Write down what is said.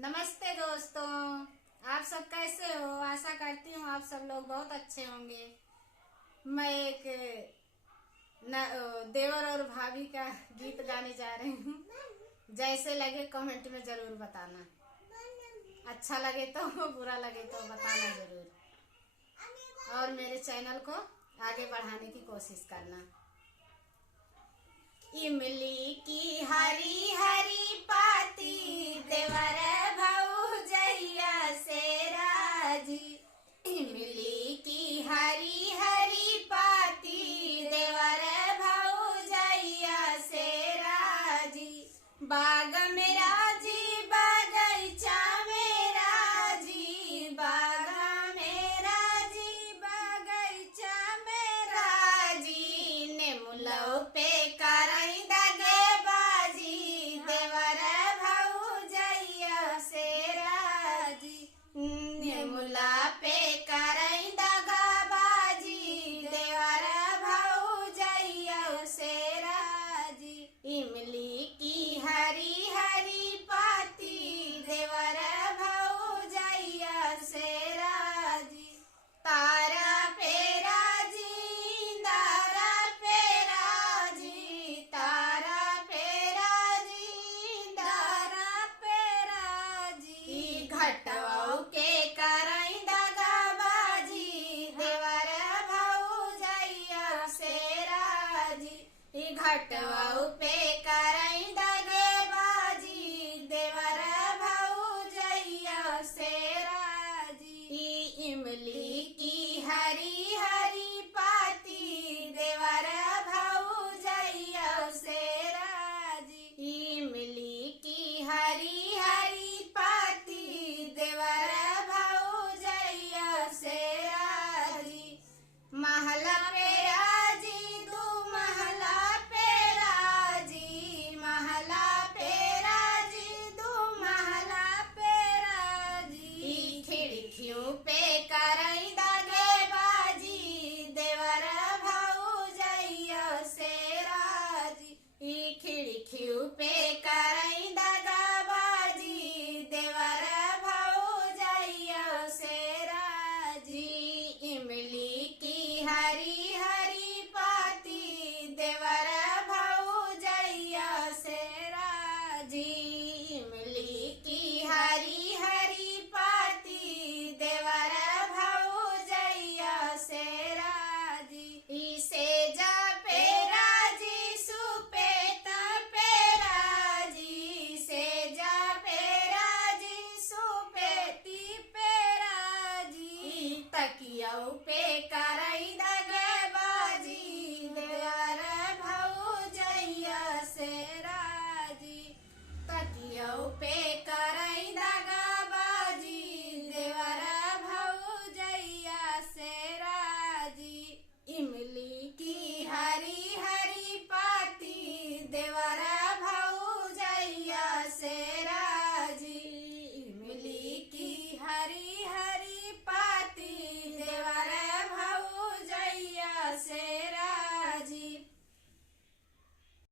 नमस्ते दोस्तों, आप सब कैसे हो। आशा करती हूँ आप सब लोग बहुत अच्छे होंगे। मैं एक देवर और भाभी का गीत गाने जा रही हूँ। जैसे लगे कमेंट में जरूर बताना। अच्छा लगे तो, बुरा लगे तो बताना जरूर, और मेरे चैनल को आगे बढ़ाने की कोशिश करना। इमली की हरी हरी पाती देवर भौजैया से राजी। इमली की हरी हरी पाती देवर भौजैया से राजी। बाग में राजी